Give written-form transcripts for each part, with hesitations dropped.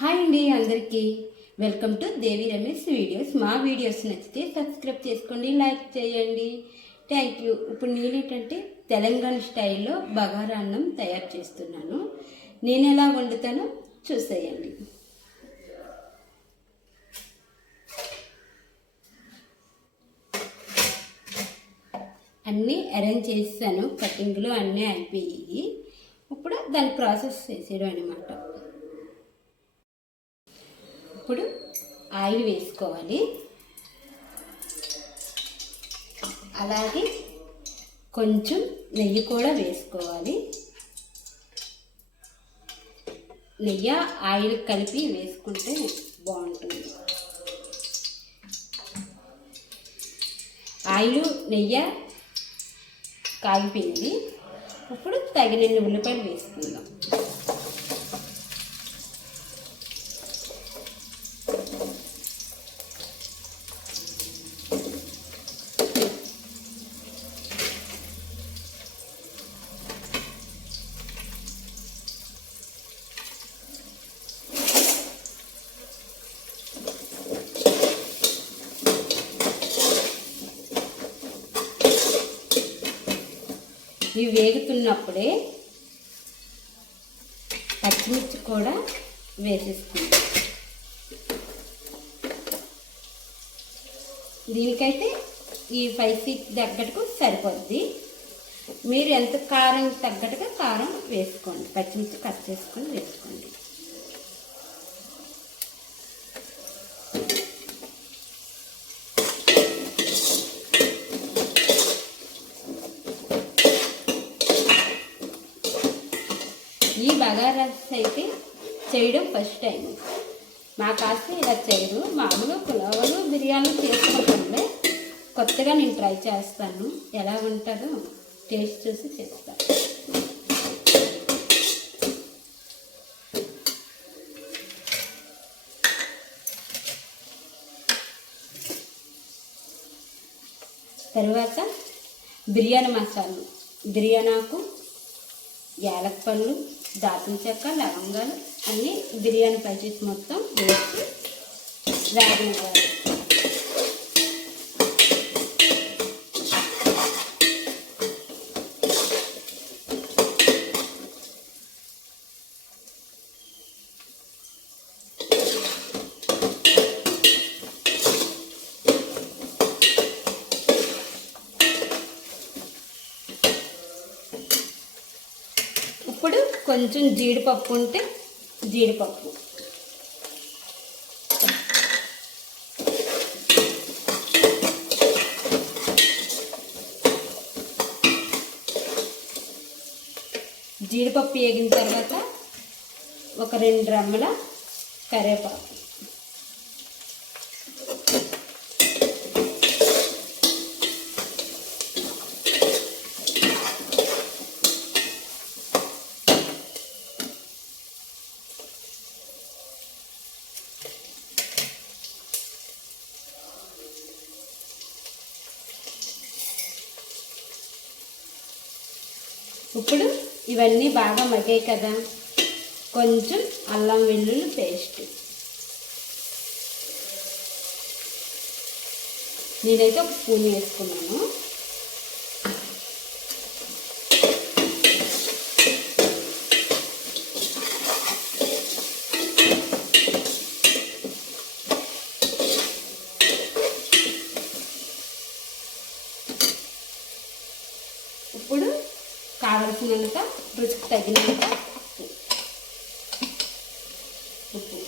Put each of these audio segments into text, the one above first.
Hi అండి అందరికీ welcome to Devi Ramesh videos. మా వీడియోస్ నచ్చితే సబ్స్క్రైబ్ చేసుకోండి, లైక్ చేయండి. Thank you. ఇప్పుడు నేనేంటంటే తెలంగాణ స్టైల్లో బగారా అన్నం తయారు చేస్తున్నాను. నేను ఎలా వండుతానో చూసేయండి. అన్నీ అరేంజ్ చేసాను, కటింగ్లో అన్నీ అయిపోయి ఇప్పుడు దాన్ని ప్రాసెస్ చేసేయడం అనమాట. ఇప్పుడు ఆయిల్ వేసుకోవాలి, అలాగే కొంచెం నెయ్యి కూడా వేసుకోవాలి. నెయ్యి ఆయిల్ కలిపి వేసుకుంటే బాగుంటుంది. ఆయిల్ నెయ్యి కాగిపోయింది. ఇప్పుడు తగినన్ని ఉల్లిపాయలు వేసుకుందాం. ఇవి వేగుతున్నప్పుడే పచ్చిమిర్చి కూడా వేసేసుకుంటాం. దీనికైతే ఈ స్పైసీ తగ్గట్టుకు సరిపోద్ది. మీరు ఎంత కారం తగ్గట్టుగా కారం వేసుకోండి. పచ్చిమిర్చి కట్ చేసుకొని వేసుకోండి. ఈ బగారా రైస్ అయితే చేయడం ఫస్ట్ టైం. మా కాస్త ఇలా చేయరు. మామూలుగా పులావులు బిర్యానీ చేసుకుంటుండే, కొత్తగా నేను ట్రై చేస్తాను. ఎలా ఉంటుందో టేస్ట్ చూసి చేస్తాను. తర్వాత బిర్యానీ మసాలా, బిర్యానీ ఆకు, యాలక్కపళ్ళు, దాల్చిన చెక్క, లవంగాలు అన్నీ బిర్యానీ పైసెస్ మొత్తం వేసి వేగనివ్వాలి. ఇప్పుడు కొంచెం జీడిపప్పు ఉంటే జీడిపప్పు, జీడిపప్పు వేగిన తర్వాత ఒక 2 రెమ్మల కరివేపాకు, ఇప్పుడు ఇవన్నీ బాగా మగ్గాయి కదా, కొంచెం అల్లం వెల్లుల్లి పేస్ట్. నేనైతే 1 స్పూన్ వేసుకున్నాను. ఇప్పుడు కావలసినంత రుచికి తగినంత ఉప్పు.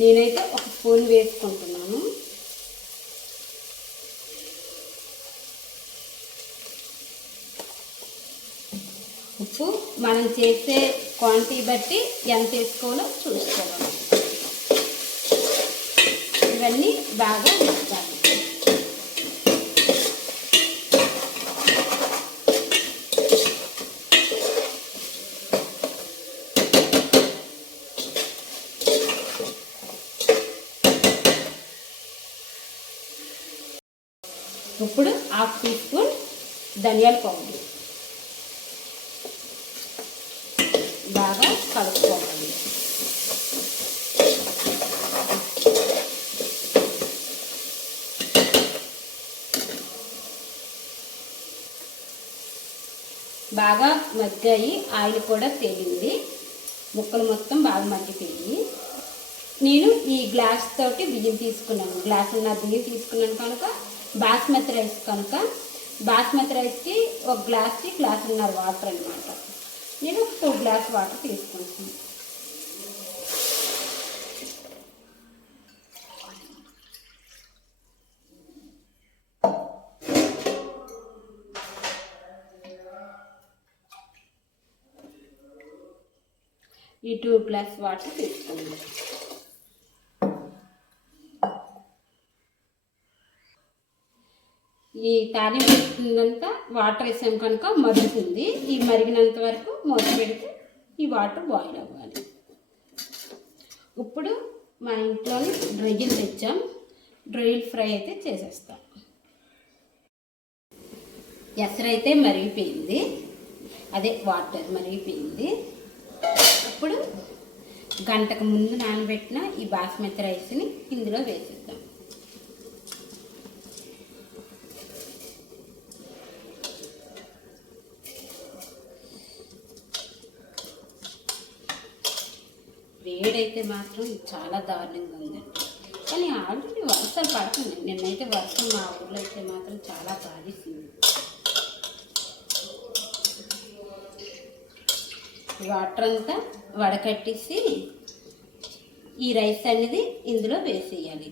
నేనైతే 1 స్పూన్ వేసుకుంటున్నాను. ఉప్పు మనం చేసే క్వాంటిటీ బట్టి ఎంత వేసుకోవాలో చూసుకోవాలి. ఇవన్నీ బాగా వేసుకోవాలి. ఇప్పుడు 1/2 టీ స్పూన్ ధనియాల పౌడర్, కలుపుకోవాలి. బాగా మగ్గాయి, ఆయిల్ కూడా తేలింది, ముక్కలు మొత్తం బాగా మగ్గిపోయి. నేను ఈ గ్లాస్ తోటి బియ్యం తీసుకున్నాను, గ్లాసున్నర బియ్యం తీసుకున్నాను కనుక బాస్మతి రైస్ కనుక బాస్మతి రైస్కి ఒక గ్లాస్కి గ్లాసున్నర వాటర్ అనమాట. నేను 2 గ్లాస్ వాటర్ తీసుకుంటాను. ఈ 2 గ్లాస్ వాటర్ తీసుకుందాం. ఈ తాలింపు వేస్తుందంతా వాటర్ వేసాం కనుక మరుగుతుంది. ఈ మరిగినంత వరకు మూత పెడితే ఈ వాటర్ బాయిల్ అవ్వాలి. ఇప్పుడు మా ఇంట్లోని రొయ్యలు తెచ్చాం, రొయ్యలు ఫ్రై అయితే చేసేస్తాం. ఎసరైతే మరిగిపోయింది, అదే వాటర్ మరిగిపోయింది. ఇప్పుడు గంటకు ముందు నానబెట్టిన ఈ బాస్మతి రైస్ని ఇందులో వేసేద్దాం. వేడైతే మాత్రం చాలా దారుణంగా ఉందండి, కానీ ఆల్రెడీ వర్షాలు పడుతుంది. నిన్నైతే వర్షం మా ఊళ్ళో అయితే మాత్రం చాలా బాధిస్తుంది. వాటర్ అంతా వడకట్టేసి ఈ రైస్ అనేది ఇందులో వేసేయాలి.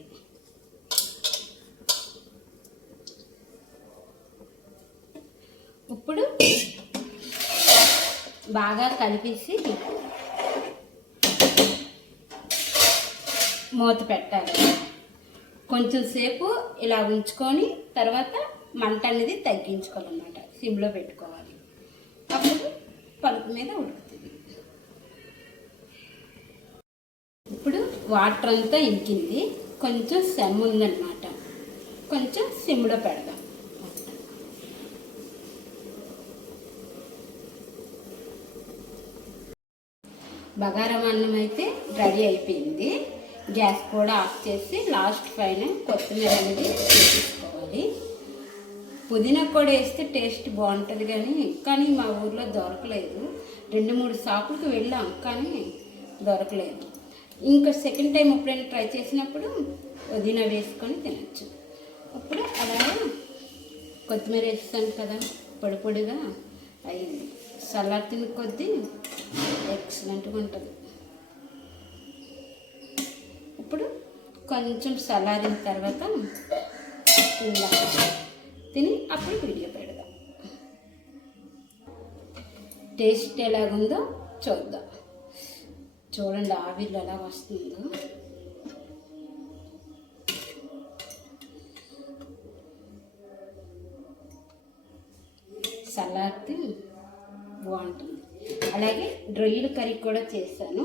ఇప్పుడు బాగా కలిపేసి మూత పెట్టాలి. కొంచెం సేపు ఇలా ఉంచుకొని తర్వాత మంట అనేది తగ్గించుకోవాలన్నమాట, సిమ్లో పెట్టుకోవాలి. అప్పుడు పలుపు మీద ఉడుకుతుంది. ఇప్పుడు వాటర్ అంతా ఇంకింది, కొంచెం సెమ్ ఉందన్నమాట, కొంచెం సిమ్లో పెడదాం. బగారం అన్నం అయితే రెడీ అయిపోయింది. గ్యాస్ కూడా ఆఫ్ చేసి లాస్ట్ పైన కొత్తిమీర అనేది వేసుకోవాలి. పుదీనా కూడా వేస్తే టేస్ట్ బాగుంటుంది, కానీ మా ఊర్లో దొరకలేదు. 2-3 షాపులకు వెళ్ళాం కానీ దొరకలేదు. ఇంకా సెకండ్ టైం ఎప్పుడైనా ట్రై చేసినప్పుడు పుదీనా వేసుకొని తినచ్చు. ఇప్పుడు అలాగే కొత్తిమీర వేస్తాను కదా, పొడి పొడిగా అయింది. చల్లార్తిన కొద్దీ ఎక్సలెంట్గా ఉంటుంది. ఇప్పుడు కొంచెం చల్లారిన తర్వాత ఇలా తిని అప్పుడు వీడియో పెడదాం. టేస్ట్ ఎలాగుందో చూద్దాం. చూడండి ఆవిర్లు ఎలా వస్తుందో. చల్లారితే బాగుంటుంది. అలాగే రొయ్యల కర్రీ కూడా చేశాను,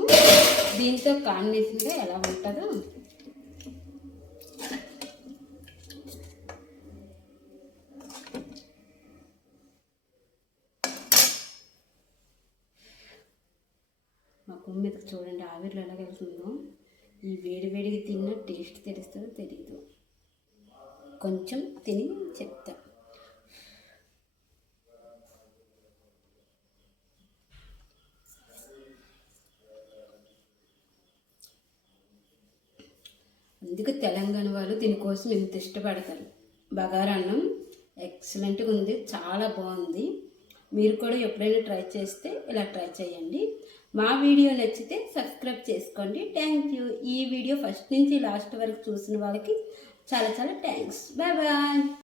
దీంతో కాంబినేషన్గా ఎలా ఉంటుందో మా కుమ్మ మీద చూడండి ఆవిర్లు ఎలా వెళ్తుందో. ఈ వేడివేడిగా తిన్న టేస్ట్ తెలుస్తుందో తెలీదు, కొంచెం తిని చెప్తా. అందుకే తెలంగాణ వాళ్ళు దీనికోసం ఎంత ఇష్టపడతారు. బగారన్నం ఎక్సలెంట్గా ఉంది, చాలా బాగుంది. మీరు కూడా ఎప్పుడైనా ట్రై చేస్తే ఇలా ట్రై చేయండి. మా వీడియో నచ్చితే సబ్స్క్రైబ్ చేసుకోండి. Thank you. ఈ వీడియో ఫస్ట్ నుంచి లాస్ట్ వరకు చూసిన వాళ్ళకి చాలా చాలా థ్యాంక్స్. Bye bye.